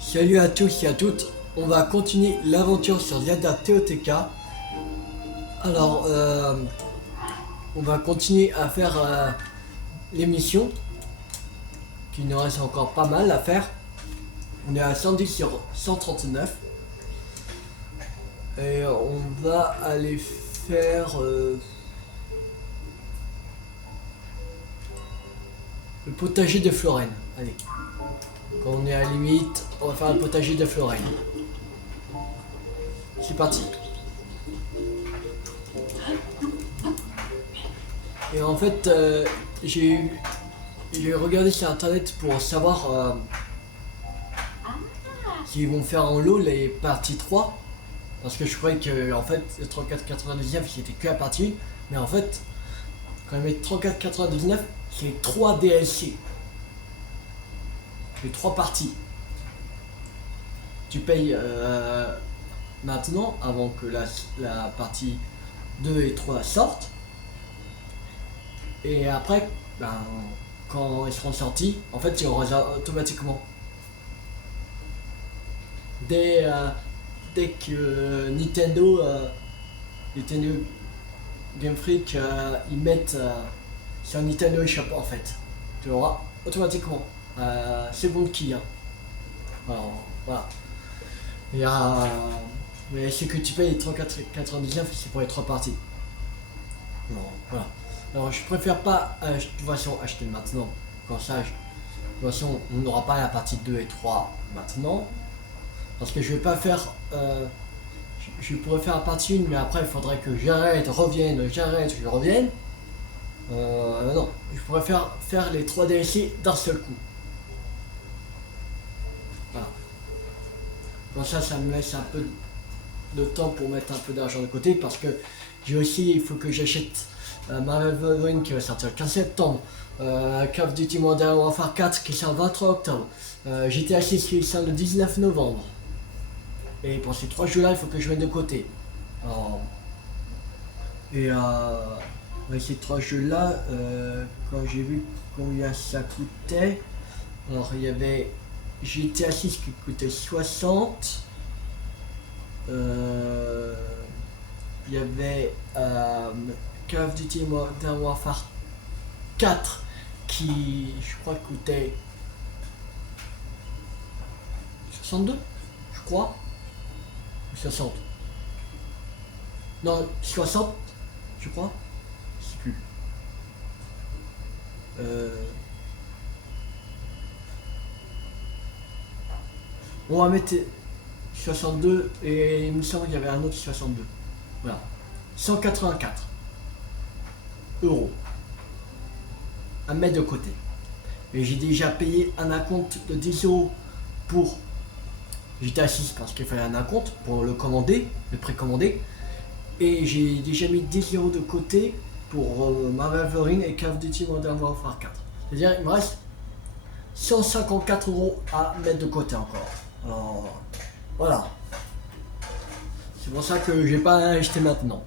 Salut à tous et à toutes, on va continuer l'aventure sur Zelda TOTK. Alors, on va continuer à faire les missions, qu'il nous reste encore pas mal à faire. On est à 110 sur 139. Et on va aller faire le potager de Florène. Allez. Quand on est à la limite, on va faire le potager de Florène. C'est parti. Et en fait, j'ai regardé sur internet pour savoir s'ils vont faire en lot les parties 3. Parce que je croyais que en fait le 34,99 c'était que la partie 1. Mais en fait, quand même 34,99 c'est 3 DLC. Les 3 parties. Tu payes maintenant, avant que la partie 2 et 3 sortent. Et après, ben, quand ils seront sortis, en fait, tu auras automatiquement. Dès que Nintendo Game Freak, ils mettent sur Nintendo eShop, en fait, tu auras automatiquement. Seconde key. Hein. Alors, voilà. Mais ce que tu payes les 34,99 c'est pour les 3 parties. Bon, voilà. Alors je préfère pas de toute façon acheter maintenant. Quand ça, de toute façon on n'aura pas la partie 2 et 3 maintenant. Parce que je vais pas faire. Je pourrais faire la partie 1 mais après il faudrait que j'arrête, revienne, j'arrête, je revienne. Non, je pourrais faire les 3 DLC d'un seul coup. Voilà. Comme ça me laisse un peu de temps pour mettre un peu d'argent de côté parce que j'ai aussi, il faut que j'achète Marvel Wolverine qui va sortir le 15 septembre, Call of Duty Modern Warfare 4 qui sort le 23 octobre, GTA 6 qui sort le 19 novembre. Et pour ces 3 jeux là, il faut que je mette de côté. Alors, et ces 3 jeux là, quand j'ai vu combien ça coûtait, alors il y avait GTA 6 qui coûtait 60. Il y avait Call of Duty Modern Warfare 4 qui je crois coûtait 62, je crois, ou 60. Non, 60, je crois, je sais plus. On va mettre 62 et il me semble qu'il y avait un autre 62. Voilà. 184 € à mettre de côté. Et j'ai déjà payé un acompte de 10 € pour GTA 6 parce qu'il fallait un acompte pour le commander, le précommander. Et j'ai déjà mis 10 € de côté pour Marvel Wolverine et Call of Duty Modern Warfare 4. C'est-à-dire il me reste 154 € à mettre de côté encore. Alors, voilà. C'est pour ça que j'ai pas acheté maintenant.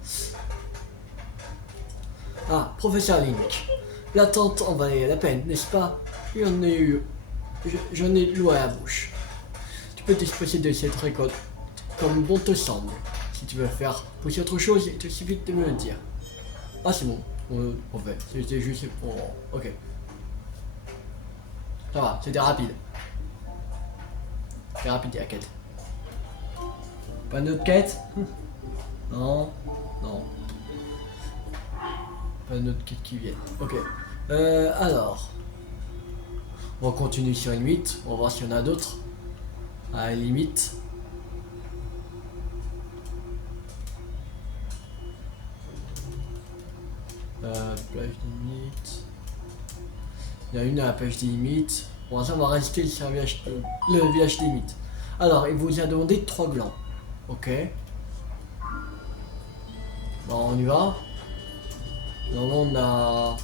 Ah, professeur Link. L'attente en valait la peine, n'est-ce pas? J'en ai l'eau à la bouche. Tu peux disposer de cette récolte comme bon te semble. Si tu veux faire pousser autre chose, il te suffit de me le dire. Ah, c'est bon. En fait, c'était juste pour... Ok. Ça va, c'était rapide. C'est rapide la quête. Pas d'autre quête? Non, non. Pas d'autre quête qui viennent. Ok. Alors. On va continuer sur une 8. On va voir s'il y en a d'autres. À la limite. Plage des limites. Il y en a une à la plage des limites. Bon, ça on va rester sur le village des limites. Alors, il vous a demandé 3 glands. Ok. Bon, on y va. Normalement,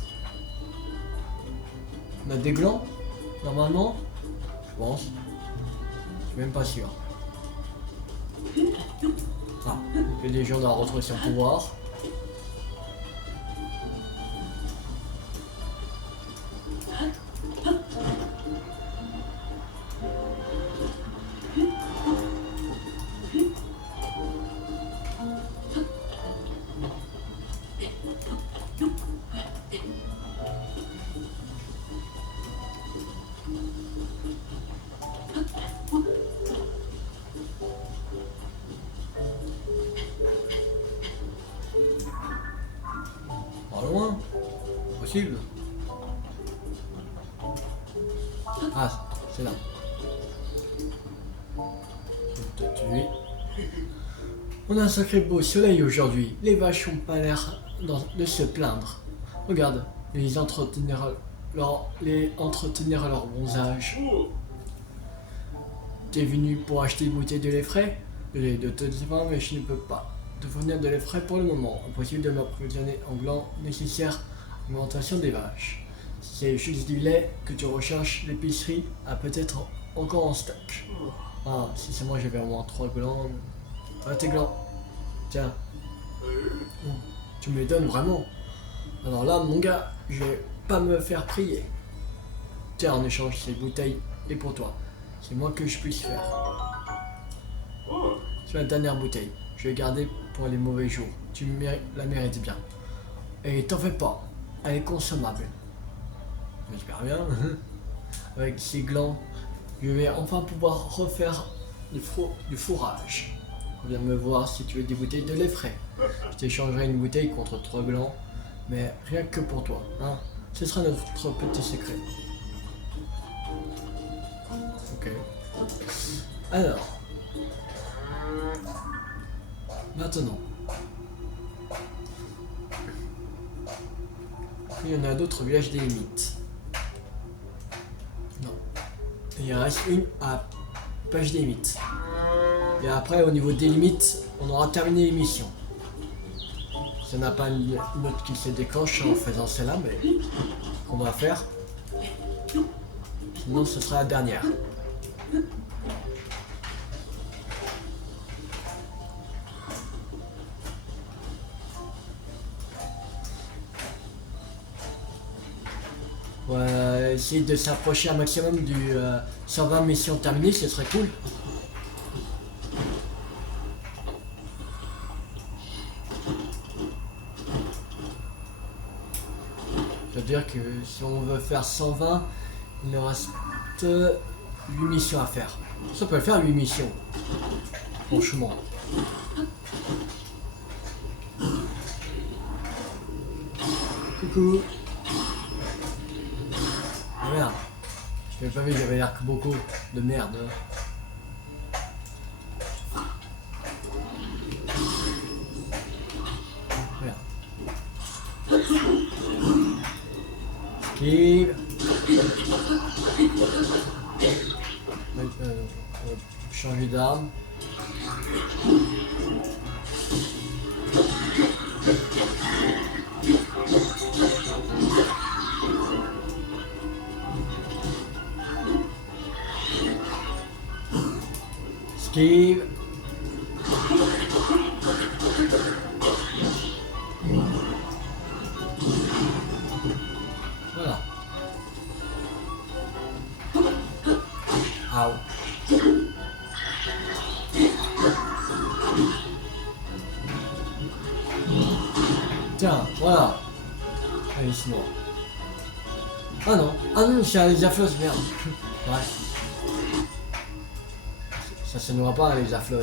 on a des glands. Normalement, je pense. Je suis même pas sûr. Ah, il y a des gens à retrouver son pouvoir. Pas loin. Possible. Ah, c'est là. Je vais te tuer. On a un sacré beau soleil aujourd'hui. Les vaches ont pas l'air de se plaindre. Regarde, entretenir leur bronzage. T'es venu pour acheter une bouteille de lait frais? Le lait de te dire, mais je ne peux pas te fournir de lait frais pour le moment. Impossible de m'approvisionner en glands nécessaires à l'alimentation des vaches. Si c'est juste du lait que tu recherches, l'épicerie a peut-être encore en stock. Ah, si c'est moi j'avais au moins 3 glands. Ah, tes glands. Tiens. Oh, tu me les donnes vraiment. Alors là, mon gars, je vais pas me faire prier. Tiens, en échange, ces bouteilles et pour toi. C'est moi que je puisse faire. C'est la dernière bouteille. Je vais garder pour les mauvais jours. Tu la mérites bien. Et t'en fais pas. Elle est consommable. J'espère bien. Avec ces glands, je vais enfin pouvoir refaire du fourrage. Viens me voir si tu veux des bouteilles de lait frais. Je t'échangerai une bouteille contre 3 glands, mais rien que pour toi, hein. Ce sera notre petit secret. Ok. Alors. Maintenant. Il y en a d'autres villages des limites. Non. Il y en reste une à page des limites. Et après, au niveau des limites, on aura terminé l'émission. S'il n'y en a pas une autre qui se déclenche en faisant celle-là, mais on va faire. Sinon, ce sera la dernière. On va essayer de s'approcher un maximum du 120 missions terminées, ce serait cool. C'est-à-dire que si on veut faire 120, il nous reste 8 missions à faire. Ça peut le faire 8 missions. Franchement. Coucou. Ah merde. Je n'avais pas vu, j'avais l'air que beaucoup de merde. Merde. Esquive. Changer d'arme. Esquive. Voilà. Au. Tiens, voilà. Allez, c'est moi. Ah non, c'est les afflos, merde. Ouais. Ça se noie pas les afflos.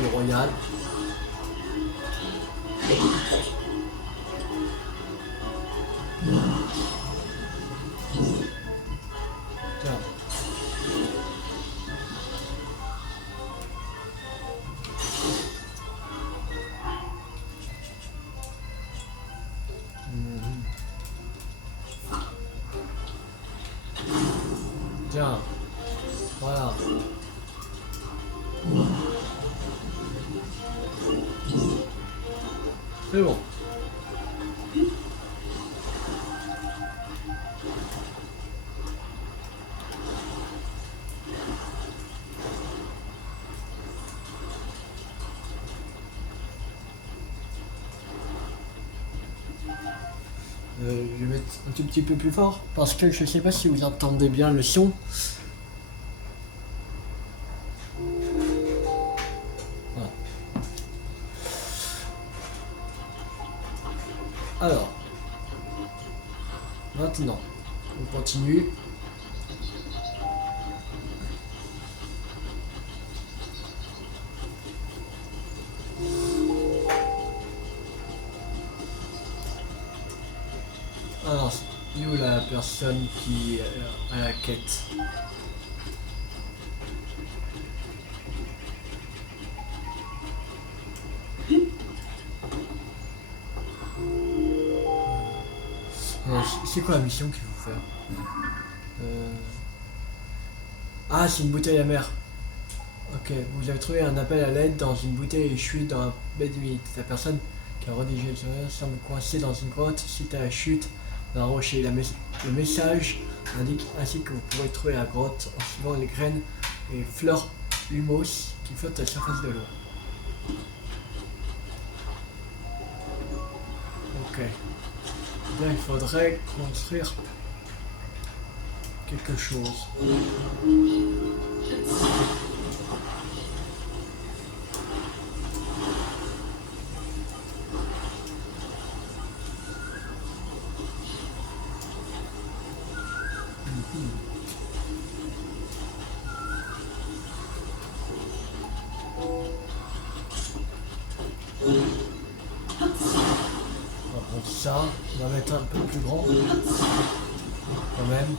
Le royal. Tiens. Tiens. Voilà. C'est bon. Je vais mettre un tout petit peu plus fort parce que je sais pas si vous entendez bien le son. Voilà. Alors, maintenant, on continue. personne qui est à la quête. C'est quoi la mission qu'il faut faire? Ah, c'est une bouteille amère. Ok, vous avez trouvé un appel à l'aide dans une bouteille échouée dans un baie d'humidité. La personne qui a rédigé le journal semble coincée dans une grotte suite à la chute d'un rocher. Le message indique ainsi que vous pourrez trouver la grotte en suivant les graines et fleurs humos qui flottent à la surface de l'eau. Ok. Là, il faudrait construire quelque chose. Ça, on va mettre un peu plus grand quand même.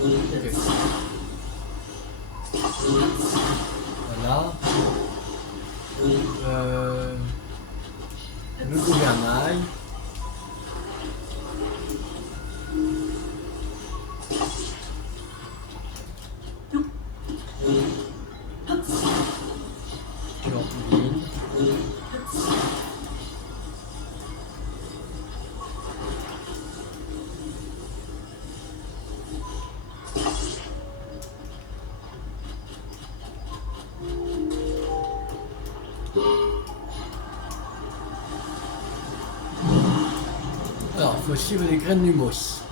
Okay. Voilà. Le gouvernail. Trampoline. Alors, il faut suivre les graines d'humos.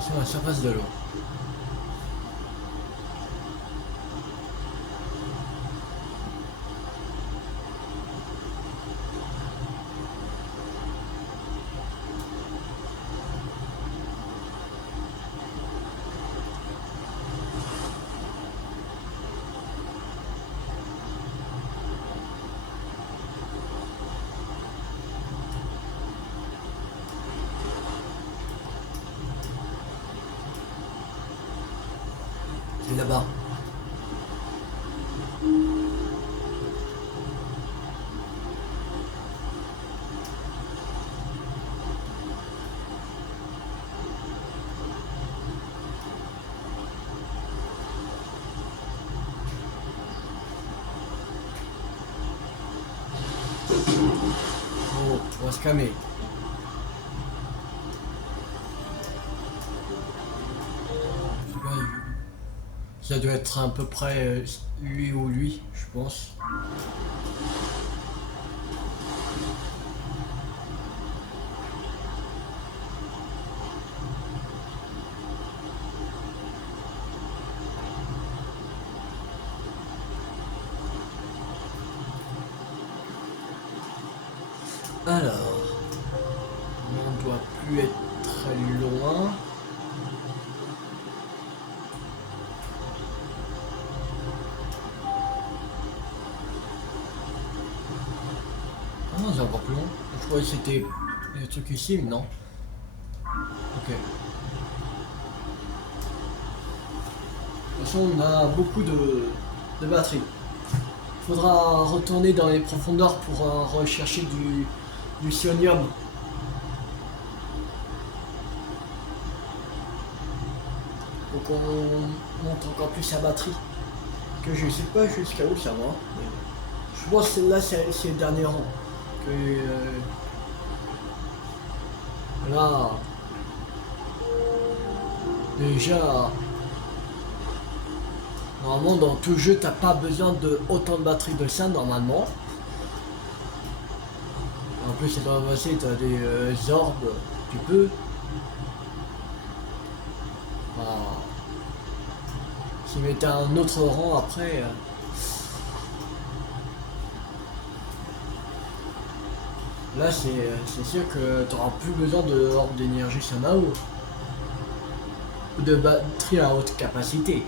Sur la surface de l'eau. C'est là-bas. Oh, on va se calmer. Ça doit être à peu près lui ou lui, je pense. Alors, on ne doit plus être très loin. Ah non, c'est encore plus long. Je croyais que c'était des trucs ici, mais non. Ok. De toute façon, on a beaucoup de batteries. Il faudra retourner dans les profondeurs pour rechercher du sionium. Donc on monte encore plus sa batterie. Que je sais pas jusqu'à où ça va. Mais je pense que là c'est le dernier rang. Que là déjà normalement dans tout jeu t'as pas besoin de autant de batterie de ça normalement. En plus, c'est dans le passé, t'as des orbes, tu peux. Ah. Si mettais un autre rang après. Là, c'est sûr que tu n'auras plus besoin de horde d'énergie sur Nao. Ou de batterie à haute capacité.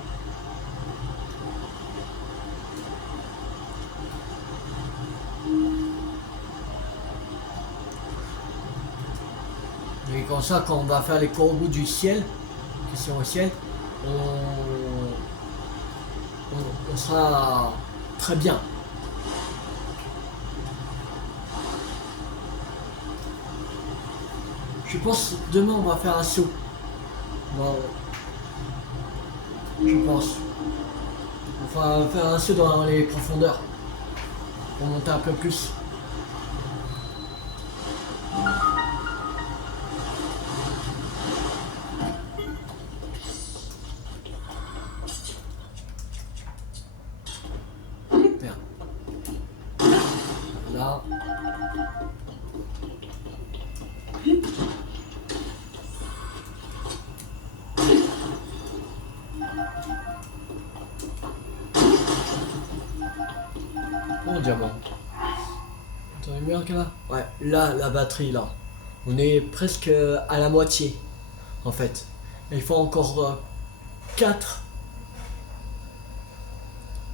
Et comme ça, quand on va faire les corbeaux du ciel, qui sont au ciel, on sera très bien. Je pense demain on va faire un saut. Bon, je pense. On va faire un saut dans les profondeurs. Pour monter un peu plus. Merde. Là. Oh, diamant. T'en es mieux que là? Ouais, là, la batterie, là. On est presque à la moitié, en fait. Il faut encore 4.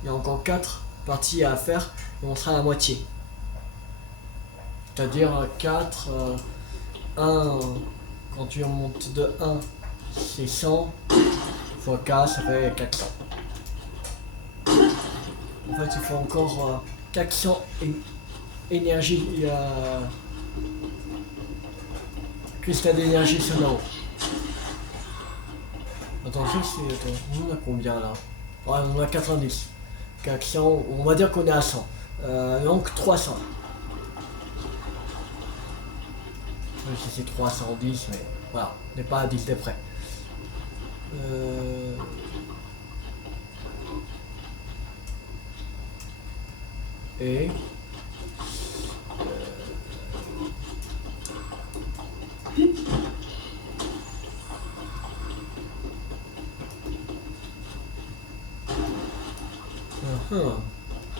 Il y a encore 4 parties à faire et on sera à la moitié. C'est-à-dire 4, 1, quand tu remontes de 1, c'est 100, x 4, ça fait 400. En fait, il faut encore 400 énergie, cristal d'énergie sur là-haut. Attention, on a combien là? Ouais, on a 90. 400, on va dire qu'on est à 100. Donc 300. Même si c'est 310, mais voilà, on n'est pas à 10 de près. Et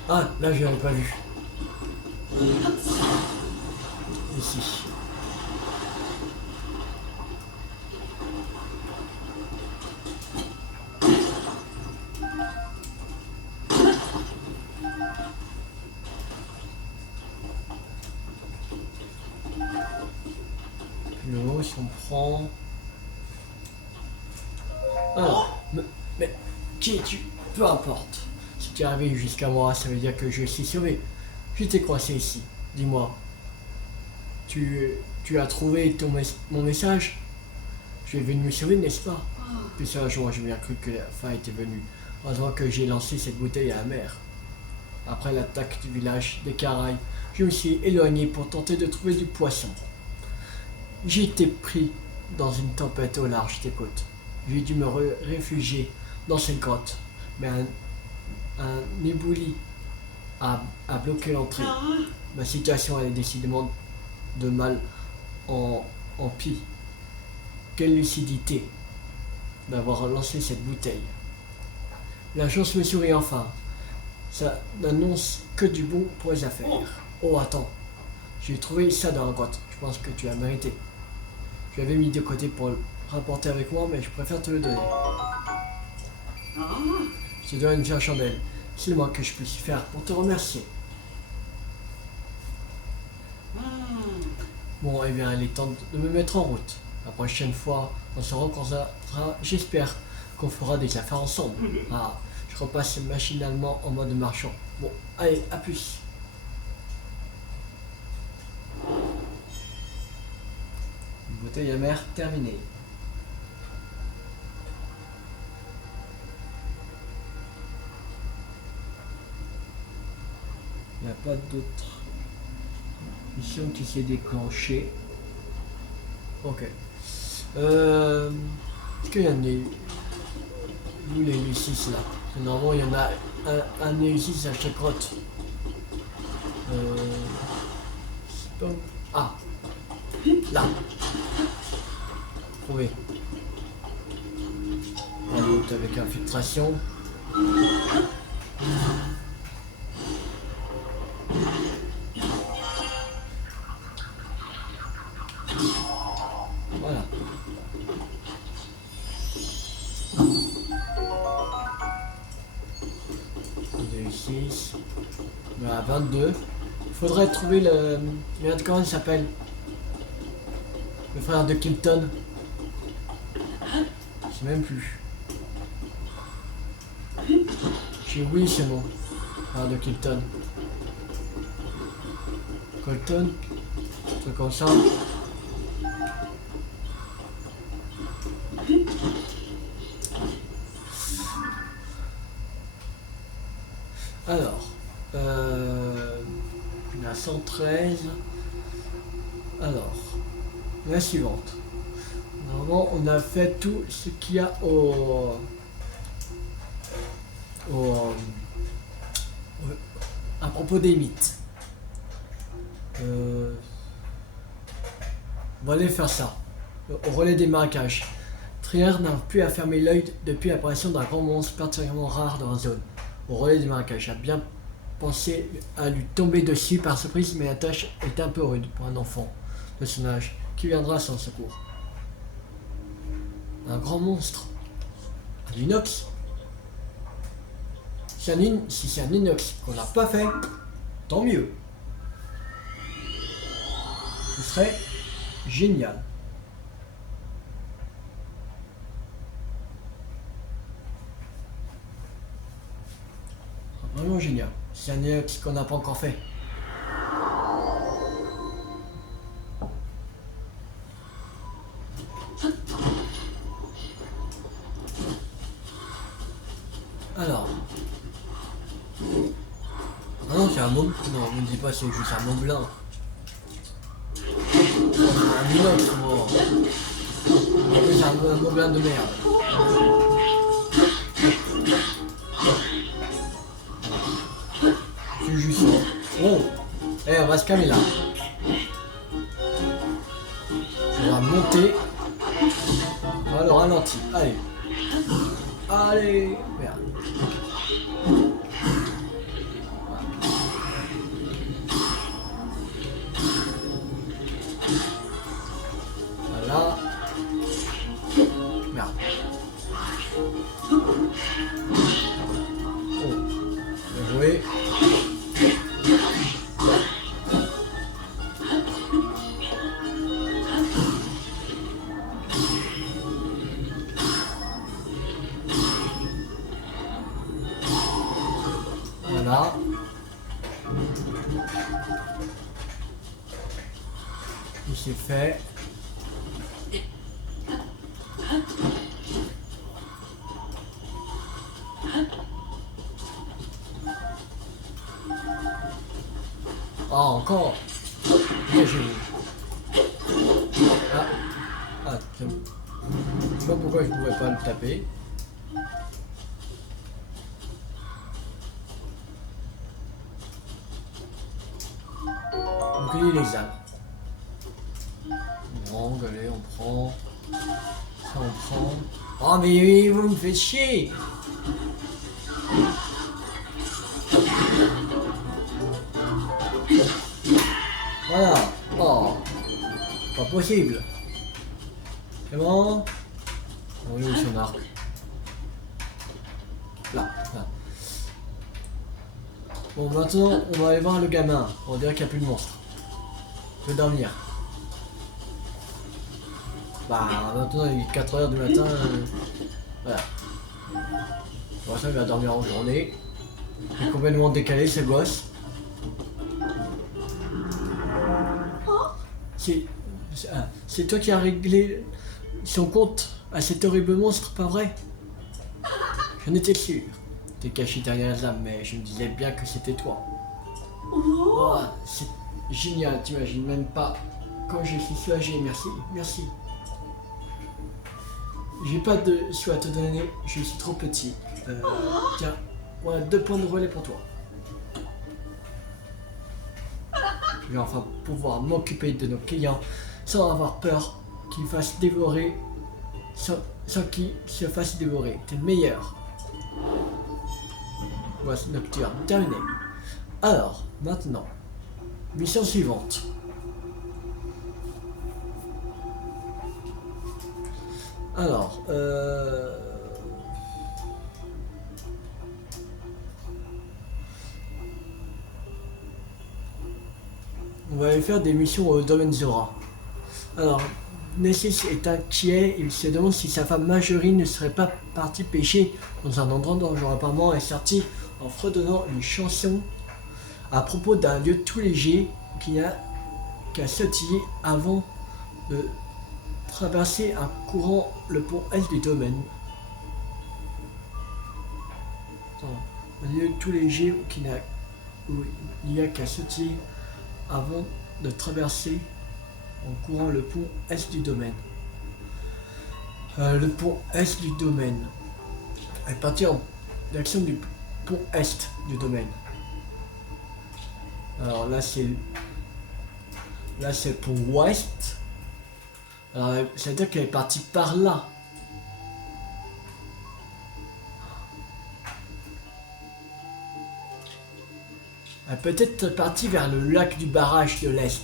ah, là je l'avais pas vu. Ici. Le si on prend. Alors, mais qui es-tu? Peu importe. Si tu es arrivé jusqu'à moi, ça veut dire que je suis sauvé. Je t'ai coincé ici. Dis-moi. Tu as trouvé mon message? Tu es venu me sauver, n'est-ce pas? Puis sérieusement, j'ai bien cru que la fin était venue. Pendant que j'ai lancé cette bouteille à la mer. Après l'attaque du village des Caraïbes, je me suis éloigné pour tenter de trouver du poisson. J'ai été pris dans une tempête au large des côtes. J'ai dû me réfugier dans cette grotte. Mais un éboulis a bloqué l'entrée. Ma situation est décidément de mal en pis. Quelle lucidité d'avoir lancé cette bouteille. La chance me sourit enfin. Ça n'annonce que du bon pour les affaires. Oh attends, j'ai trouvé ça dans la grotte. Je pense que tu as mérité. Je l'avais mis de côté pour le rapporter avec moi, mais je préfère te le donner. Je te donne une fière chandelle. C'est le moins que je puisse faire pour te remercier. Bon, eh bien, il est temps de me mettre en route. La prochaine fois, on se rencontrera. J'espère qu'on fera des affaires ensemble. Ah, je repasse machinalement en mode marchand. Bon, allez, à plus. Bouteille à mer terminée. Il n'y a pas d'autre mission qui s'est déclenchée. Ok. Est-ce qu'il y en a où les U6 là? Normalement il y en a un U6 à chaque grotte. C'est pas Ah, là. Trouvé. La route avec infiltration. Voilà. Ici. Voilà, 22. Faudrait trouver le... Regarde comment il s'appelle. Le frère de Kilton. Je sais même plus. Oui, c'est bon. Frère de Kilton. Colton. Un truc comme ça. Alors. La 113. Alors. La suivante. Normalement, on a fait tout ce qu'il y a à propos des mythes. On va aller faire ça. Au relais des marécages. Trier n'a plus à fermer l'œil depuis l'apparition d'un grand monstre particulièrement rare dans la zone. Au relais des marécages, a bien pensé à lui tomber dessus par surprise, mais la tâche est un peu rude pour un enfant de son âge qui viendra à son secours. Un grand monstre. Un inox. Si c'est un inox qu'on n'a pas fait, tant mieux. Ce serait génial. Vraiment génial. C'est un inox qu'on n'a pas encore fait. Alors. Ah non, c'est un mot. Non, ne me dis pas c'est juste un mot blanc. Un inox, moi. C'est un mot blanc de merde. C'est juste ça. Oh. Eh, on va se calmer là. On va monter. On va le ralentir. Allez. Allez. Merde. Voilà. Merde. Oh. Bien joué. Voilà. Il s'est fait. Ah, encore. Dégagez-vous. Ah, c'est bon. Je sais pas pourquoi je pouvais pas le taper. Donc il est les âmes. Bon, allez, on prend. Ça on prend. Oh mais vous me faites chier. Voilà. Oh. Pas possible. C'est bon. On est où son arc? Là. Bon, maintenant, on va aller voir le gamin. On dirait qu'il n'y a plus de monstre. Je vais dormir. Bah, maintenant, il est 4h du matin. Voilà. Bon, ça, il va dormir en journée. Il est complètement décalé, ce gosse. C'est toi qui as réglé son compte à cet horrible monstre, pas vrai? J'en étais sûr. T'es caché derrière les âmes, mais je me disais bien que c'était toi. Oh, c'est génial, t'imagines même pas. Quand je suis soulagé, merci, merci. J'ai pas de choix à te donner, je suis trop petit. Tiens, voilà 2 points de relais pour toi. Je vais enfin pouvoir m'occuper de nos clients sans avoir peur qu'ils fassent dévorer, sans qu'ils se fassent dévorer. T'es le meilleur. Voici nocturne terminé. Alors, maintenant, mission suivante. Alors, on va aller faire des missions au domaine Zora. Alors, Nessis est inquiet, il se demande si sa femme Marjorie ne serait pas partie pêcher dans un endroit dangereux. Apparemment, elle est sortie en fredonnant une chanson à propos d'un lieu tout léger qui a sautillé avant de traverser un courant le pont Est du domaine. Un lieu tout léger où il n'y a qu'à sautiller avant de traverser en courant le pont Est du domaine. Le pont Est du domaine. Elle partit en direction du pont Est du domaine. Alors là c'est le pont Ouest. Alors ça veut dire qu'elle est partie par là. Elle peut être partie vers le lac du barrage de l'Est.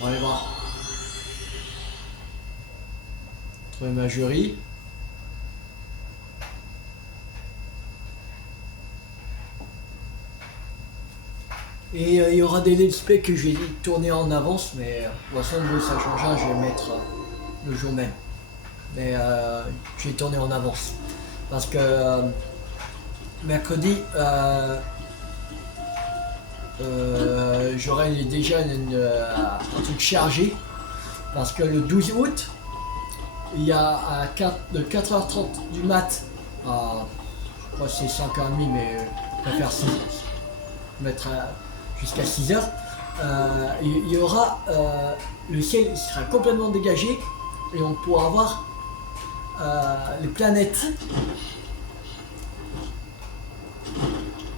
On va aller voir. Trouver Marjorie. Et il y aura des let's play que je vais tourner en avance, mais de toute façon, ça change rien, je vais mettre le jour même. Mais je vais tourner en avance. Parce que mercredi, j'aurai déjà un truc chargé. Parce que le 12 août, il y a de 4h30 du mat à, je crois que c'est 5h30, mais je préfère mettre jusqu'à 6h. Il y aura, le ciel sera complètement dégagé et on pourra voir les planètes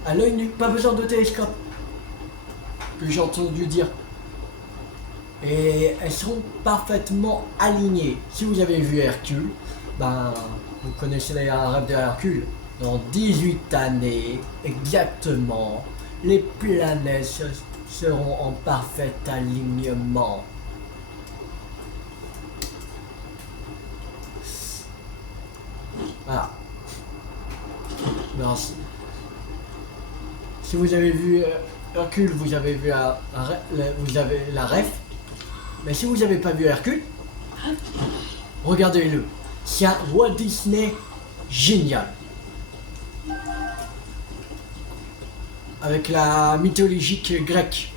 à l'œil nu, pas besoin de télescope, que j'ai entendu dire. Et elles seront parfaitement alignées. Si vous avez vu Hercule, ben, vous connaissez les rêves de Hercule. Dans 18 années, exactement, les planètes seront en parfait alignement. Voilà. Merci. Si vous avez vu Hercule, vous avez vu vous avez la ref. Mais si vous n'avez pas vu Hercule, regardez-le. C'est un Walt Disney génial. Avec la mythologie grecque.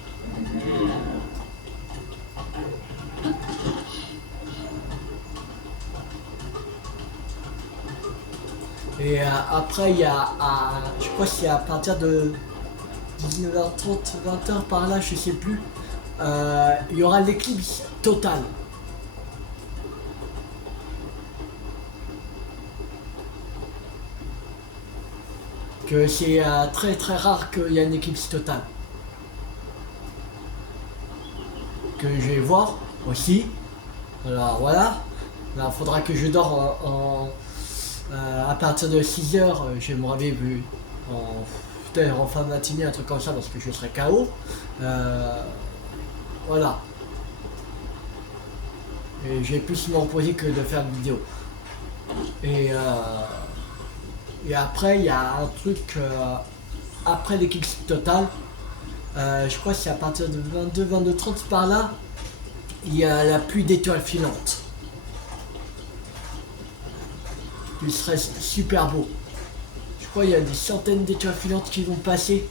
Et après, il y a, je crois que c'est à partir de 19h30, 20h par là, je sais plus. Il y aura l'éclipse totale. Que c'est très très rare qu'il y ait une éclipse totale. Que je vais voir aussi. Alors voilà. Là, il faudra que je dors à partir de 6h. Je me réveille peut-être en fin de matinée, un truc comme ça, parce que je serai KO. Voilà. Et j'ai plus me reposer que de faire une vidéo. Et après, il y a un truc après l'éclipse totale. Je crois que c'est à partir de 22h30 par là. Il y a la pluie d'étoiles filantes. Il serait super beau. Je crois qu'il y a des centaines d'étoiles filantes qui vont passer.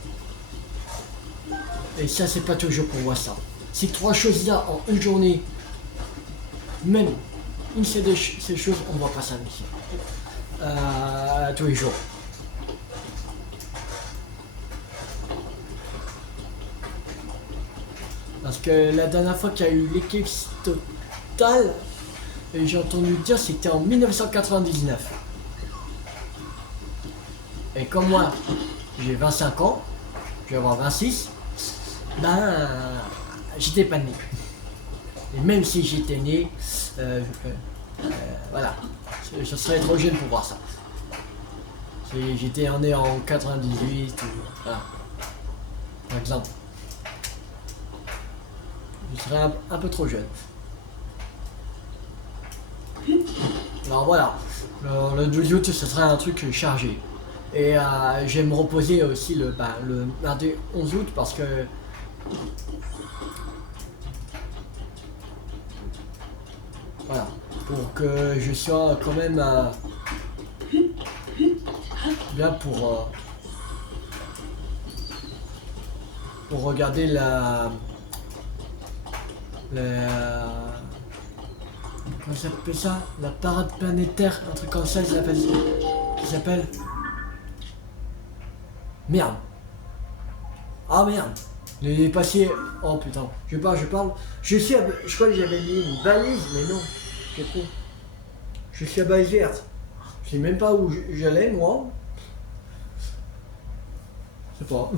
Et ça, c'est pas toujours qu'on voit ça. Ces trois choses-là en une journée, même une seule de ces choses, on voit pas ça ici. Tous les jours. Parce que la dernière fois qu'il y a eu l'éclipse totale, et j'ai entendu dire c'était en 1999. Mais comme moi, j'ai 25 ans, je vais avoir 26, ben, j'étais pas né. Et même si j'étais né, voilà, je serais trop jeune pour voir ça. J'étais né en 98, voilà, par exemple. Je serais un peu trop jeune. Alors voilà, le 12 août, ce serait un truc chargé. Et je vais me reposer aussi le mardi 11 août parce que voilà, pour que je sois quand même bien pour regarder comment ça s'appelle ça? La parade planétaire, un truc comme ça, qui s'appelle. Merde. Ah merde. Les passés. Oh putain. Je parle. Je crois que j'avais mis une balise, mais non. C'est con. Je suis à balise verte. Je sais même pas où j'allais, moi. Je sais pas.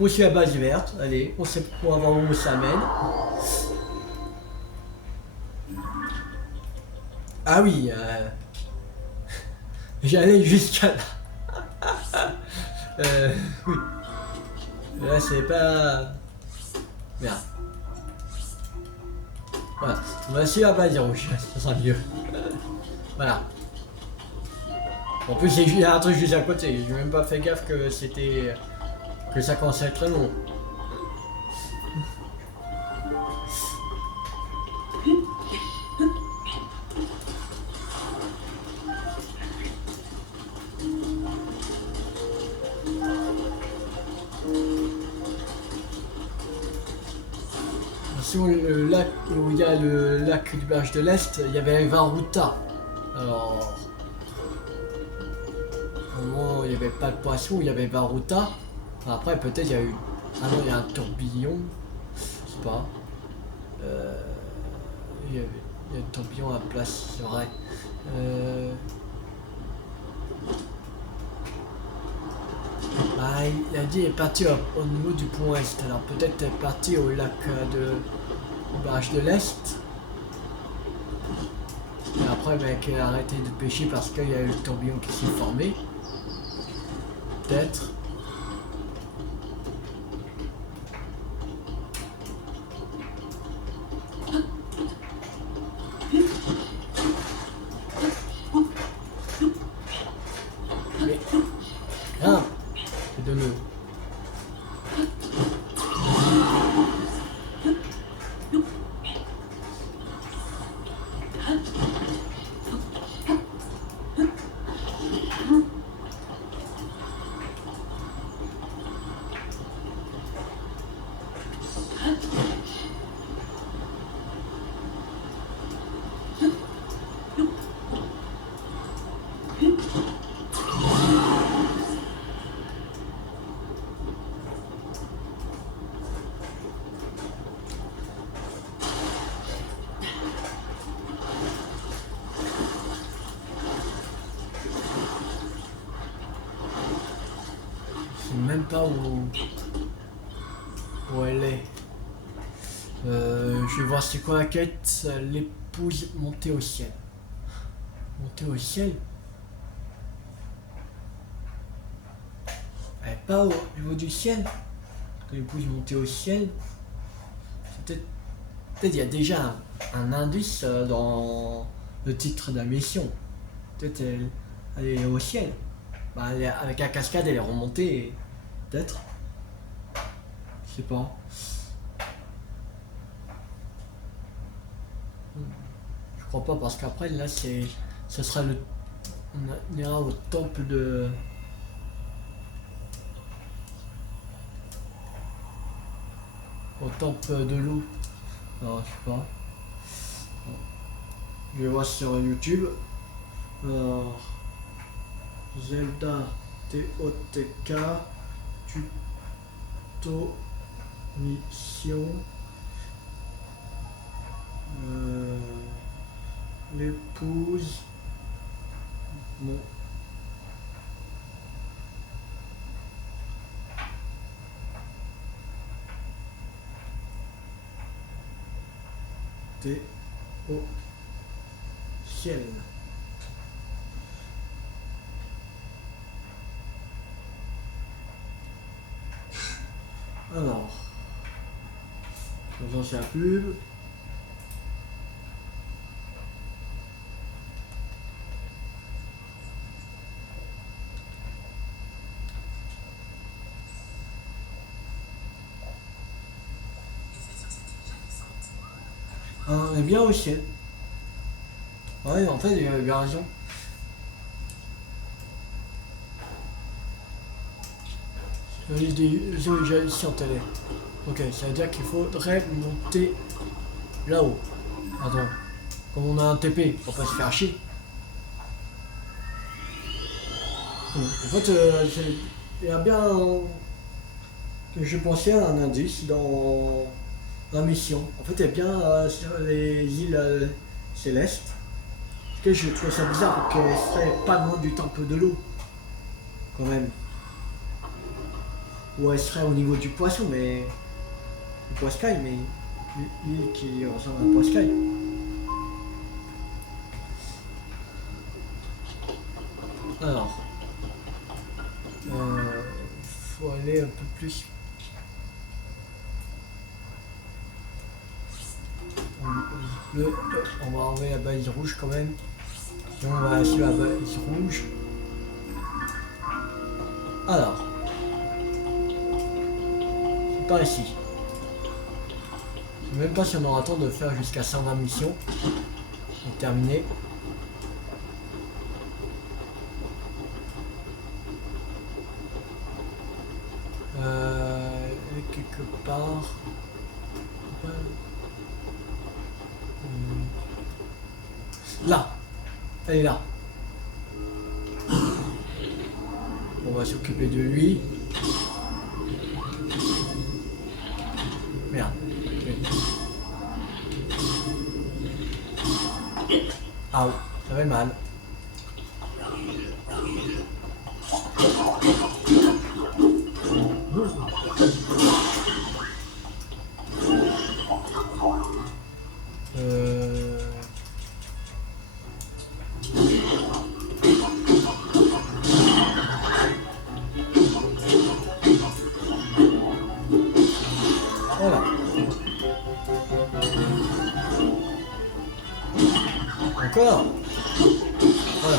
On suis à base verte. Allez, on sait pour voir où ça mène. Ah oui. J'allais jusqu'à là. Oui. Là, c'est pas. Merde. Voilà. On va essayer à base rouge. Ça sera mieux. Voilà. En plus, il y a un truc juste à côté. J'ai même pas fait gaffe que c'était. Que ça commençait à être très long. Sur le lac où il y a le lac du Berge de l'Est, il y avait Varuta. Alors. Au moment, il n'y avait pas de poisson, il y avait Varuta. Après, peut-être il y a eu. Ah non, il y a un tourbillon. Je sais pas. Il y a un tourbillon à la place, c'est vrai. Bah, il a dit il est parti au niveau du pont Est. Alors peut-être est parti au lac au barrage de l'Est. Et après, le mec a arrêté de pêcher parce qu'il y a eu le tourbillon qui s'est formé. Peut-être. Mais. Ah, c'est de nous. Même pas où elle est. Je vais voir c'est quoi la quête. L'épouse montée au ciel. Montée au ciel. Elle est pas au niveau du ciel. L'épouse montée au ciel. Peut-être il y a déjà un indice dans le titre de la mission. Peut-être elle est au ciel. Bah, avec la cascade, elle est remontée. Peut-être. Je sais pas. Je crois pas parce qu'après là ce sera on ira au temple de. Au temple de l'eau. Alors je sais pas. Je vais voir sur YouTube. Alors, Zelda TOTK tuto mission l'épouse monter au ciel. Alors, on lance la pub. On est bien au ciel. Ouais, en fait, il a raison. La liste des eaux déjà ici en télé. Ok, ça veut dire qu'il faudrait monter là-haut. Attends, comme on a un TP, on va pas se faire chier. En fait, il y a bien que je pensais à un indice dans la mission. En fait, il y a bien sur les îles célestes. Parce que je trouve ça bizarre qu'elles seraient pas loin du temple de l'eau. Quand même. Ou elle serait au niveau du poisson, mais. Du poiscaille, mais. L'île qui ressemble à un poiscaille. Alors. Faut aller un peu plus. On va enlever la balise rouge quand même. Et on va suivre la balise rouge. Alors. C'est par ici. Je sais même pas si on aura le temps de faire jusqu'à 120 missions. Donc terminé. Quelque part. Là. Elle est là. On va s'occuper de lui. Merde. Ah, ça fait mal. Voilà. Encore. Voilà.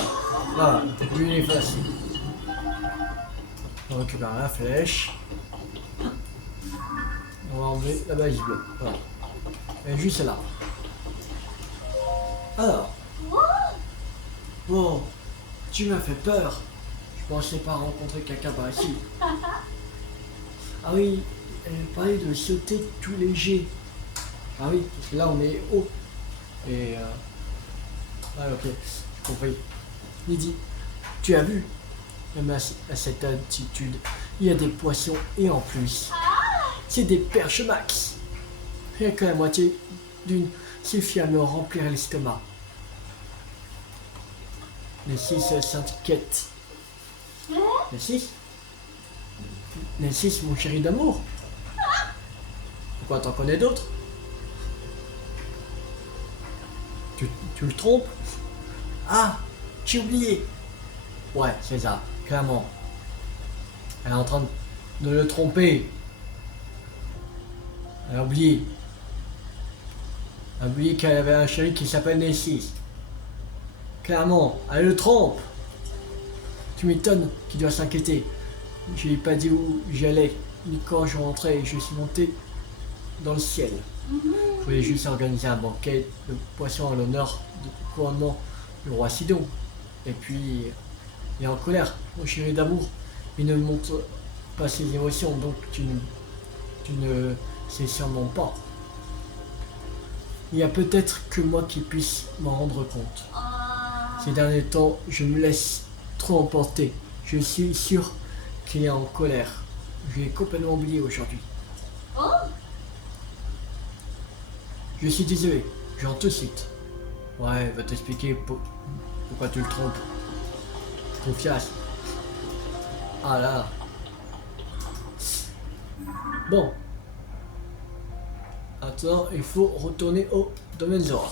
Voilà. Lui, il est facile. On récupère la flèche. On va enlever la balise bleue. Voilà. Et juste là. Alors. Bon. Tu m'as fait peur. Je pensais pas rencontrer quelqu'un par ici. Ah oui. Elle parlait de sauter tout léger. Ah oui, parce que là on est haut. Et ah ok, j'ai compris. Lydie, tu as vu, même à cette altitude, il y a des poissons et en plus, c'est des perches max. Rien que la moitié d'une suffit à me remplir l'estomac. Les 6 s'inquiètent. Les 6 Les 6, mon chéri d'amour. Pourquoi t'en connais d'autres? Tu le trompes? Ah, j'ai oublié. Ouais, c'est ça, clairement. Elle est en train de le tromper. Elle a oublié. Elle a oublié qu'elle avait un chéri qui s'appelle Nessis. Clairement, elle le trompe. Tu m'étonnes qu'il doit s'inquiéter. Je lui ai pas dit où j'allais, ni quand je rentrais. Je suis monté dans le ciel. Je voulais juste organiser un banquet de poissons à l'honneur du couronnement du roi Sidon. Et puis, il est en colère, mon chéri d'amour. Il ne montre pas ses émotions, donc tu ne sais sûrement pas. Il y a peut-être que moi qui puisse m'en rendre compte. Ces derniers temps, je me laisse trop emporter. Je suis sûr qu'il est en colère. Je l'ai complètement oublié aujourd'hui. Je suis désolé, je rentre tout de suite. Ouais, va t'expliquer pourquoi tu le trompes. Confiance. Ah là. Bon. Attends, il faut retourner au domaine Zora.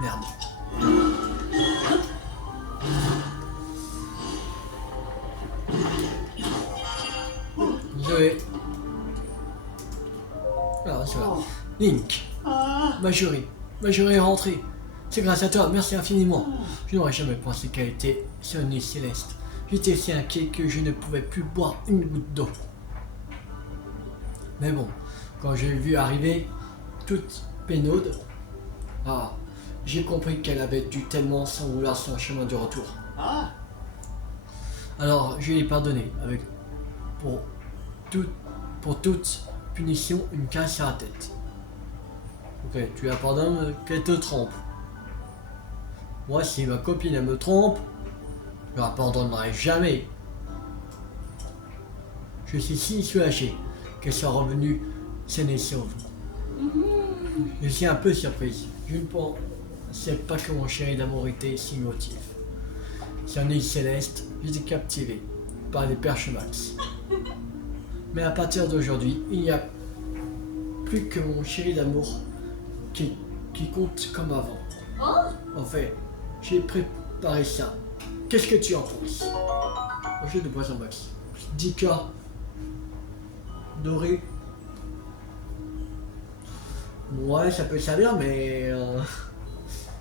Merde. Désolé. Alors, c'est là. Link. Majorie est rentrée. C'est grâce à toi, merci infiniment. Je n'aurais jamais pensé qu'elle était sur une île céleste. J'étais si inquiet que je ne pouvais plus boire une goutte d'eau. Mais bon, quand j'ai vu arriver toute pénaude, j'ai compris qu'elle avait dû tellement s'en vouloir son chemin de retour. Alors je l'ai pardonné avec pour toute punition une casse à la tête. Ok, tu la pardonnes qu'elle te trompe. Moi, si ma copine elle me trompe, je la pardonnerai jamais. Je suis si soulagé qu'elle soit revenue saine et sauve. Je suis un peu surprise. Je ne pensais pas que mon chéri d'amour était si motif. Sur une île céleste, j'étais captivé par les perchemax. Mais à partir d'aujourd'hui, il n'y a plus que mon chéri d'amour qui compte comme avant. En fait, j'ai préparé ça. Qu'est-ce que tu en penses? Projet de boisson max. 10 cas doré. Ouais, ça peut servir, mais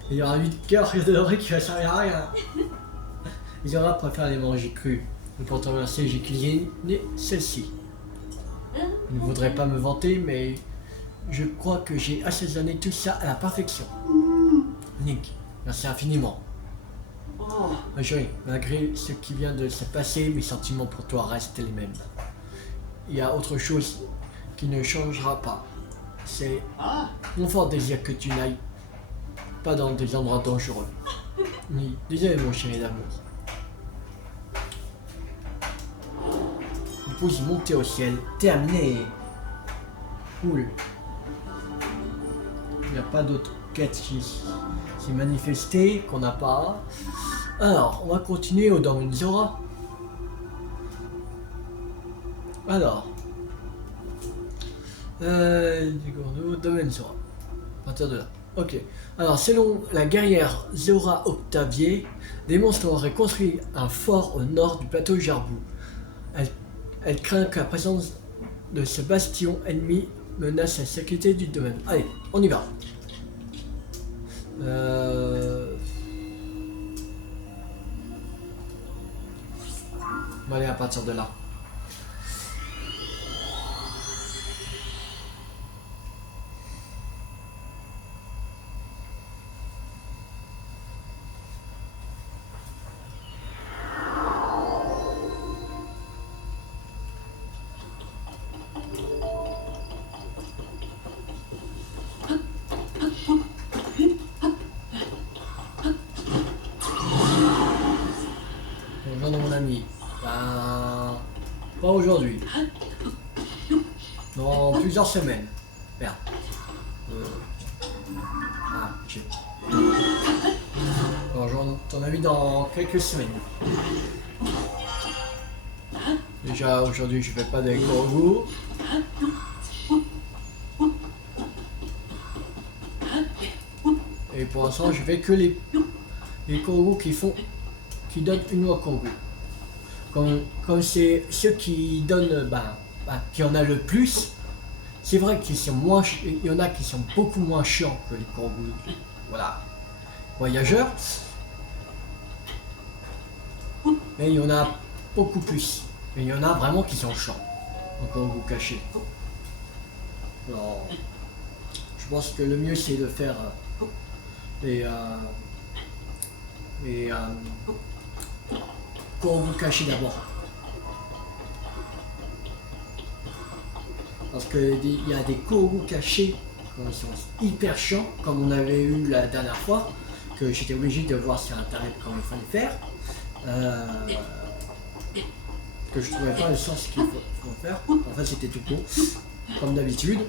il y aura 8 cœurs dorés qui va servir à rien. Ils auraient préféré les manger crus. Et pour te remercier, j'ai cuisiné celle-ci. Je ne voudrais pas me vanter, mais je crois que j'ai assaisonné tout ça à la perfection. Nick, merci infiniment. Ma chérie, malgré ce qui vient de se passer, mes sentiments pour toi restent les mêmes. Il y a autre chose qui ne changera pas. C'est mon fort désir que tu n'ailles pas dans des endroits dangereux. Oui, désolé mon chéri d'amour. Il faut y monter au ciel. Terminé. Cool. Il n'y a pas d'autre quête qui s'est manifestée, qu'on n'a pas. Alors, on va continuer au domaine Zora. Alors. Domaine Zora. À partir de là. Ok. Alors, selon la guerrière Zora Octavier, les monstres auraient construit un fort au nord du plateau Jarbou. Elle craint que la présence de ce bastion ennemi menace la sécurité du domaine. Allez, on y va. On va aller à partir de là. Bonjour mon ami. Pas aujourd'hui. Dans plusieurs semaines. Merde. J'ai. Bonjour ton ami dans quelques semaines. Déjà aujourd'hui je fais pas de Korogu. Et pour l'instant je fais que les Korogu qui donnent une loi Korogu. Comme c'est ceux qui donnent, qui en a le plus, c'est vrai qu'ils sont moins, il y en a qui sont beaucoup moins chiants que les Korogu. Voilà. Voyageurs. Mais il y en a beaucoup plus. Et il y en a vraiment qui sont chiants. En Korogu caché. Alors, je pense que le mieux c'est de faire Korogu caché d'abord. Parce qu'il y a des Korogu cachés qui sont hyper chiants, comme on avait eu la dernière fois, que j'étais obligé de voir sur internet comment il fallait faire. que je trouvais pas le sens qu'il faut faire. Enfin, c'était tout court, comme d'habitude.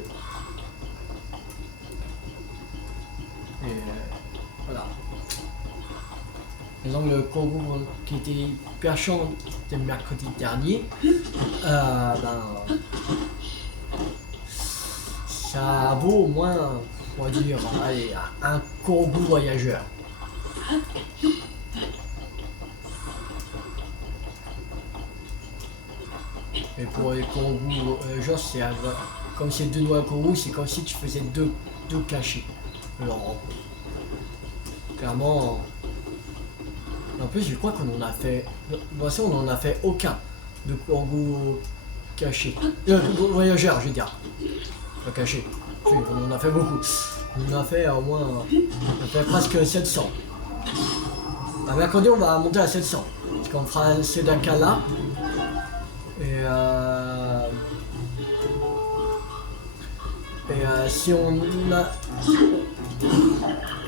Et voilà. Par exemple, le Congo qui était hyper chiant, c'était le mercredi dernier. Ça vaut au moins, on va dire, allez, un Congo voyageur. Et pour les Congo voyageurs, c'est comme c'est 2 noix à Congo, c'est comme si tu faisais deux cachets. Alors, clairement. En plus, je crois qu'on en a fait. Bon, ça, on en a fait aucun de Congo caché. Voyageur, je veux dire. Pas caché. Oui, on en a fait beaucoup. On en a fait au moins. On a fait presque 700. Mercredi, on va monter à 700. Parce qu'on fera ce Dakar-là. Et si on a.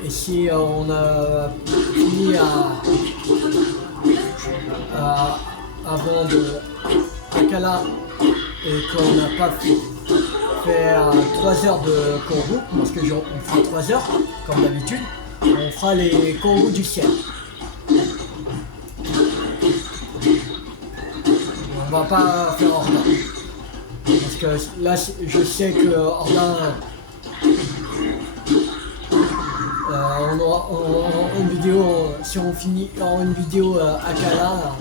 Et si on a fini avant de Akala et qu'on n'a pas fait 3 heures de Congo, parce que on fera 3 heures comme d'habitude, on fera les Congos du ciel. On va pas faire Ordin. Parce que là je sais que Ordin on aura une vidéo, si on finit en une vidéo Akala,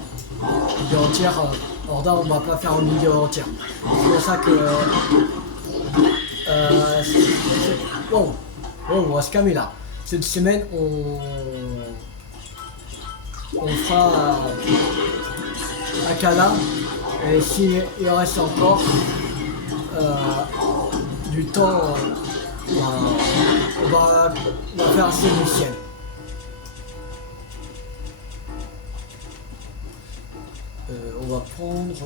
vidéo entière, Ordin on va pas faire une vidéo entière. C'est pour ça que on va se calmer là. Cette semaine on fera Akala et s'il reste encore du temps, on va faire assez du ciel. On va prendre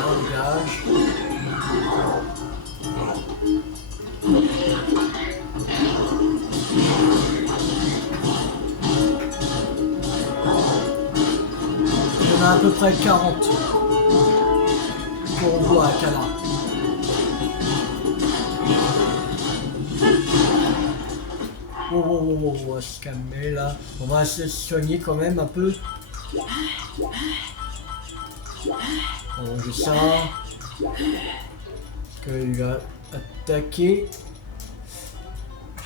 un gage. Il y en a à peu près 40 pour voir à Akala. On va se calmer là. On va se soigner quand même un peu. On va manger ça. Parce qu'il va attaquer.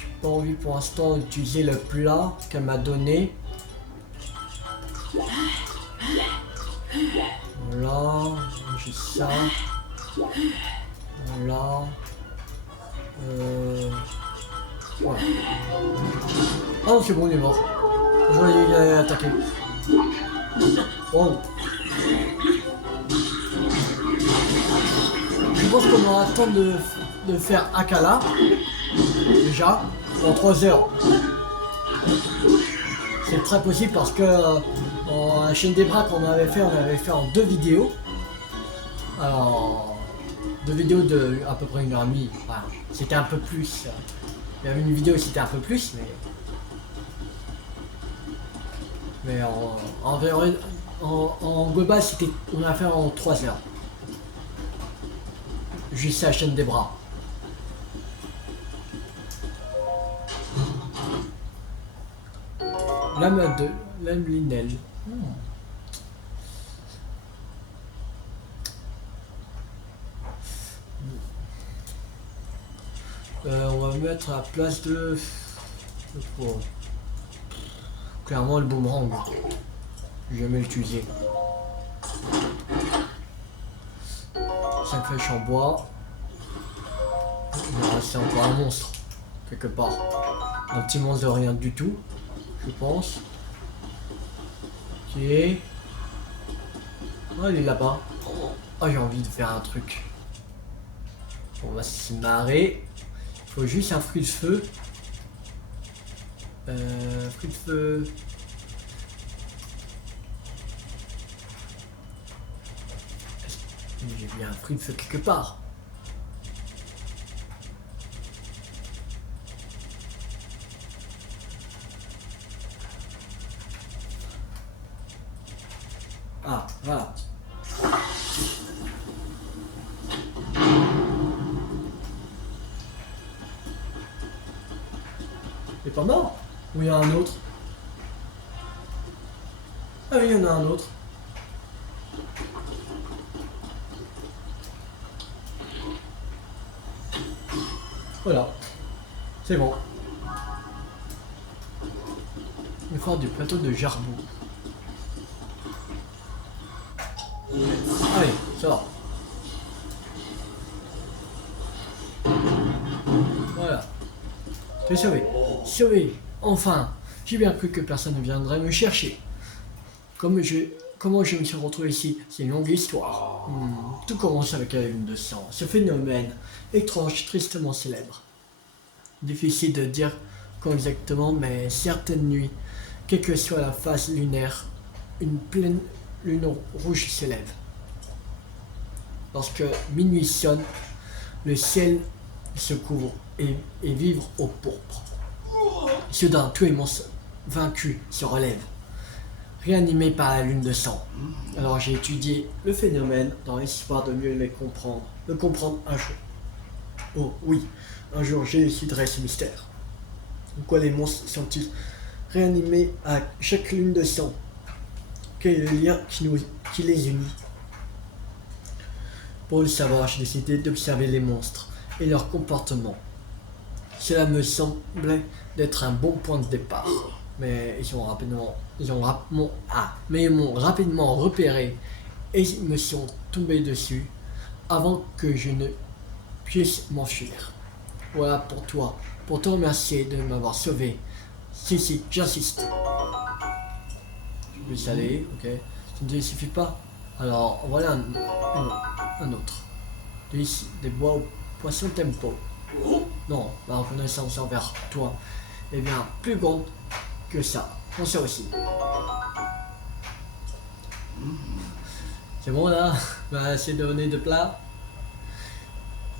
J'ai pas envie pour l'instant d'utiliser le plat qu'elle m'a donné. Voilà, j'ai ça. Voilà. Voilà. Ah non, c'est bon, il est mort. Je voyais qu'il allait attaquer. Oh. Je pense qu'on aura le temps de faire Akala. Déjà, en 3 heures. C'est très possible parce que en la chaîne des bras qu'on avait fait, en 2 vidéos. Alors, 2 vidéos de à peu près 1h30. Enfin, c'était un peu plus. Il y avait une vidéo c'était un peu plus, mais en global c'était on a fait en 3 heures. Juste la chaîne des bras. Lame Linel. On va mettre à la place de... Clairement le boomerang. J'ai jamais utilisé. 5 flèches en bois. Il va rester encore un monstre. Quelque part. Un petit monstre de rien du tout. Je pense. Ok. Oh, il est là-bas. Oh, j'ai envie de faire un truc. On va se marrer. Il faut juste un fruit de feu. Fruit de feu. J'ai bien un fruit de feu quelque part. Ah, voilà. Il est pas mort? Ou il y a un autre? Ah oui, il y en a un autre. Voilà. C'est bon. Le fort du plateau de Jarbout. Allez, ça va. Voilà. T'es sauvé. Sauvé. Enfin. J'ai bien cru que personne ne viendrait me chercher. Comment je me suis retrouvé ici? C'est une longue histoire. Tout commence avec la lune de sang. Ce phénomène étrange, tristement célèbre. Difficile de dire quand exactement, mais certaines nuits, quelle que soit la phase lunaire, une pleine lune rouge s'élève. Lorsque minuit sonne, le ciel se couvre et vivre au pourpre. Soudain, tous les monstres vaincus se relèvent, réanimés par la lune de sang. Alors j'ai étudié le phénomène dans l'espoir de mieux le comprendre un jour. Oh oui, un jour j'éluciderai ce mystère. Pourquoi les monstres sont-ils réanimés à chaque lune de sang? Quel est le lien qui les unit? Pour le savoir, j'ai décidé d'observer les monstres et leur comportement. Cela me semblait d'être un bon point de départ, mais ils m'ont rapidement repéré et ils me sont tombés dessus avant que je ne puisse m'enfuir. Voilà pour te remercier de m'avoir sauvé. Si, j'insiste. Je peux saler, ok. Ça ne suffit pas. Alors voilà un autre. Des bois au poisson tempo. Non, ma reconnaissance envers toi est bien plus grande que ça. On sait aussi. C'est bon là? On va essayer de donner de plat.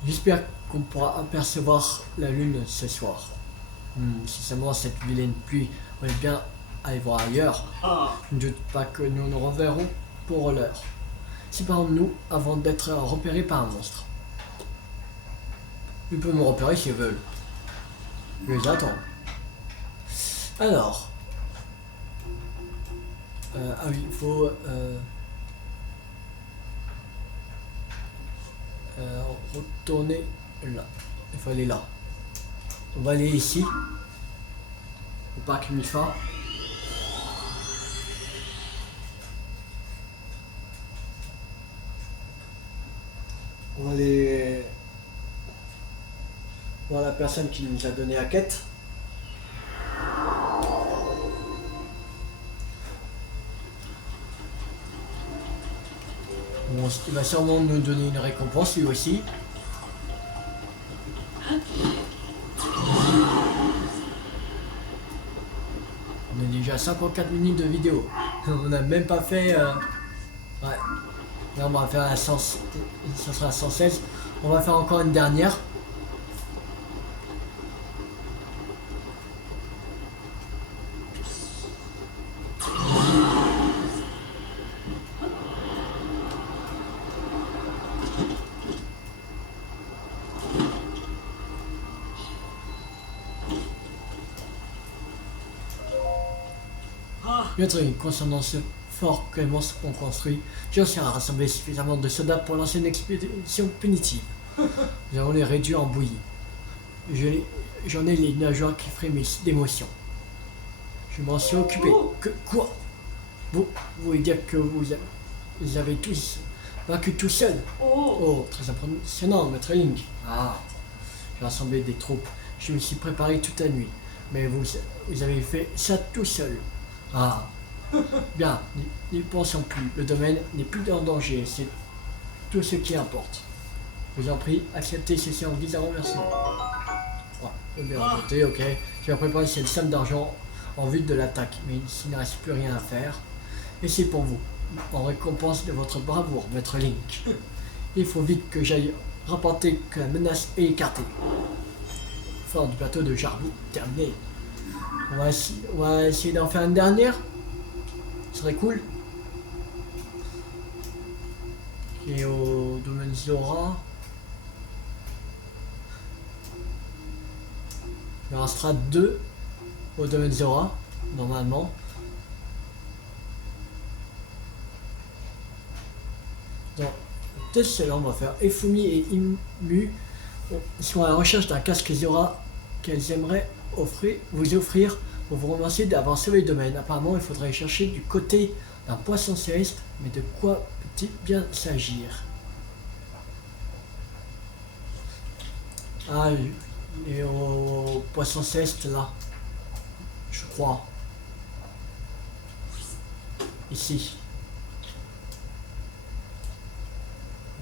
J'espère qu'on pourra apercevoir la lune ce soir. Si seulement cette vilaine pluie, on est bien aller voir ailleurs. Je ne doute pas que nous nous reverrons pour l'heure. Séparons-nous avant d'être repérés par un monstre. Ils peuvent me repérer s'ils veulent. Je les attends. Alors. Ah oui, il faut retourner là. Il faut aller là. On va aller ici. Au parc Mifa. On va aller voir la personne qui nous a donné la quête. Bon, il va sûrement nous donner une récompense lui aussi. On est déjà à 54 minutes de vidéo. On n'a même pas fait... Ouais. Là, on va faire la 100... Ça sera la 116. On va faire encore une dernière. Bientôt, concernant ce fort que les monstres ont construit, j'ai réussi à rassembler suffisamment de soldats pour lancer une expédition punitive. Nous allons les réduire en bouillie. J'en ai les nageoires qui frémissent d'émotion. Je m'en suis occupé. Que quoi? Vous voulez dire que vous avez tous vaincu tout seul? Oh, très impressionnant, maître Link. Ah, j'ai rassemblé des troupes. Je me suis préparé toute la nuit. Mais vous avez fait ça tout seul. Ah, bien, n'y pensons plus. Le domaine n'est plus en danger. C'est tout ce qui importe. Je vous en prie, acceptez ceci en guise de remerciement. Bien noté, ok. Je vais préparer cette somme d'argent en vue de l'attaque, mais s'il ne reste plus rien à faire, et c'est pour vous, en récompense de votre bravoure, maître Link. Il faut vite que j'aille rapporter que la menace est écartée. Fort du bateau de Jarbout, terminé. On va essayer d'en faire une dernière. Ce serait cool. Et au domaine Zora, il en restera 2 au domaine Zora, normalement. Donc, peut-être celle-là, on va faire Efumi et Imu. Ils sont à la recherche d'un casque Zora qu'elles aimeraient vous offrir pour vous remercier d'avoir sauvé le domaine. Apparemment, il faudrait chercher du côté d'un poisson céleste, mais de quoi peut-il bien s'agir? Ah, et au poisson céleste là, je crois. Ici.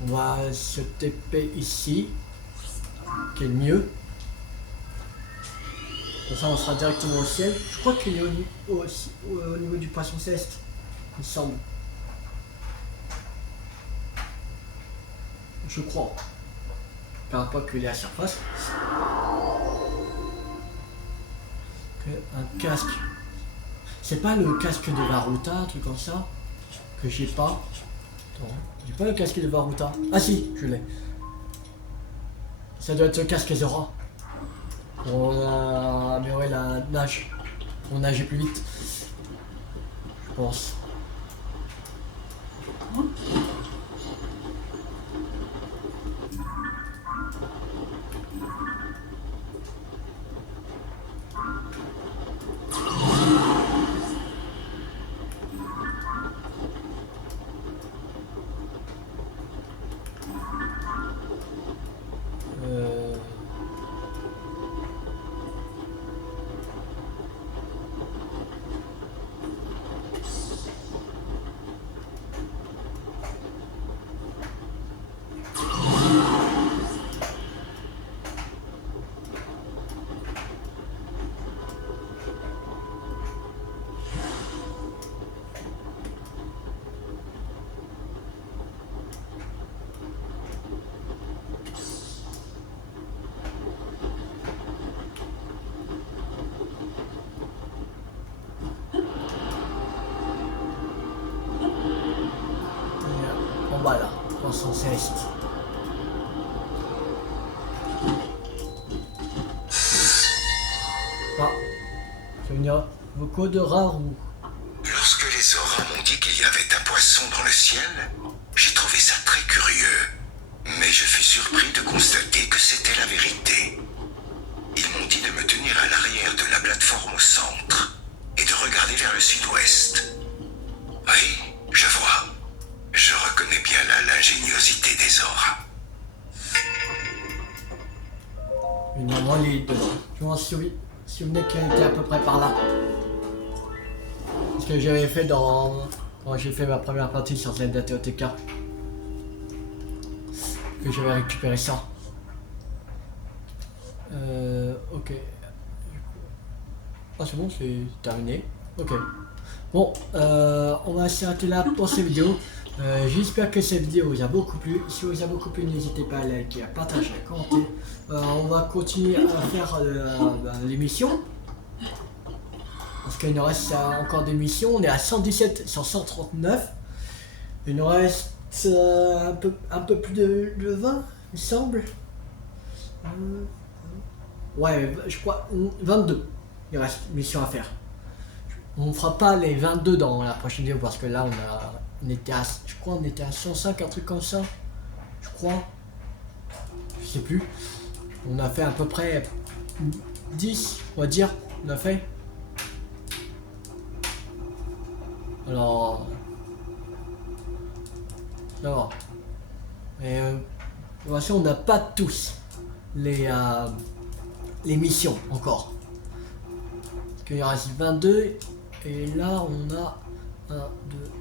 On va se TP ici, qui est le mieux. Comme ça, on sera directement au ciel. Je crois qu'il est au niveau du poisson céleste, il me semble. Je crois. Par rapport qu'il est à la surface. Un casque. C'est pas le casque de Varuta, un truc comme ça, que j'ai pas. Attends, j'ai pas le casque de Varuta. Ah si, je l'ai. Ça doit être le casque Zora. Pour améliorer la nage. Pour nager plus vite. Je pense. Voilà, poisson céleste. Ah, je vais venir beaucoup de rares ou. Lorsque les Zora m'ont dit qu'il y avait un poisson dans le ciel, j'ai trouvé ça très curieux. Mais je fus surpris de constater que c'était la vérité. Ils m'ont dit de me tenir à l'arrière de la plateforme au centre et de regarder vers le sud-ouest. Oui, je vois. Je reconnais bien là l'ingéniosité des Zora. Mais normalement, il est dedans. Je m'en souviens qu'elle était à peu près par là. Ce que j'avais fait quand j'ai fait ma première partie sur Zelda TOTK. Que j'avais récupéré ça. Ok. Ah c'est bon, c'est terminé. Ok. Bon, on va s'arrêter là pour cette vidéo. J'espère que cette vidéo vous a beaucoup plu. Si vous a beaucoup plu, n'hésitez pas à liker, à partager, à commenter. On va continuer à faire l'émission. Parce qu'il nous reste encore des missions. On est à 117 sur 139. Il nous reste un peu plus de 20, il semble. Ouais, je crois 22. Il reste mission à faire. On fera pas les 22 dans la prochaine vidéo parce que là on était à, je crois on était à 105, un truc comme ça. Je crois. Je sais plus. On a fait à peu près 10, on va dire. On a fait. Alors. Alors. Mais de toute façon on n'a pas tous les missions encore. Parce qu'il y en reste 22. Et là, on a 1, 2,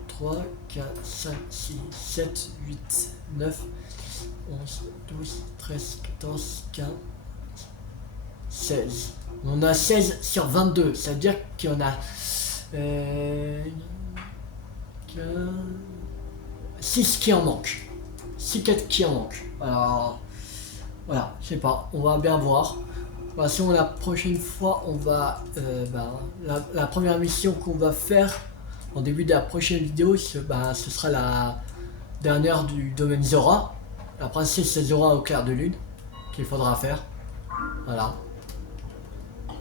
3, 4, 5, 6, 7, 8, 9, 11, 12, 13, 14, 15, 16. On a 16 sur 22. Ça veut dire qu'il y en a 6 qui en manquent. 6 4 qui en manquent. Alors, voilà, je sais pas. On va bien voir. De toute façon, la prochaine fois, on va la première mission qu'on va faire en début de la prochaine vidéo, ce sera dernière du domaine Zora. Après c'est Zora au clair de lune qu'il faudra faire. Voilà.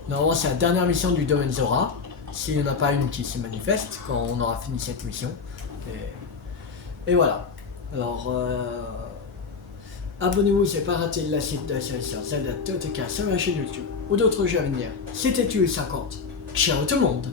Normalement c'est la dernière mission du domaine Zora. S'il n'y en a pas une qui se manifeste quand on aura fini cette mission. Et voilà. Alors abonnez-vous si vous n'avez pas raté la suite de la série sur Zelda TOTK sur ma chaîne YouTube ou d'autres jeux à venir. C'était TUE50. Ciao tout le monde.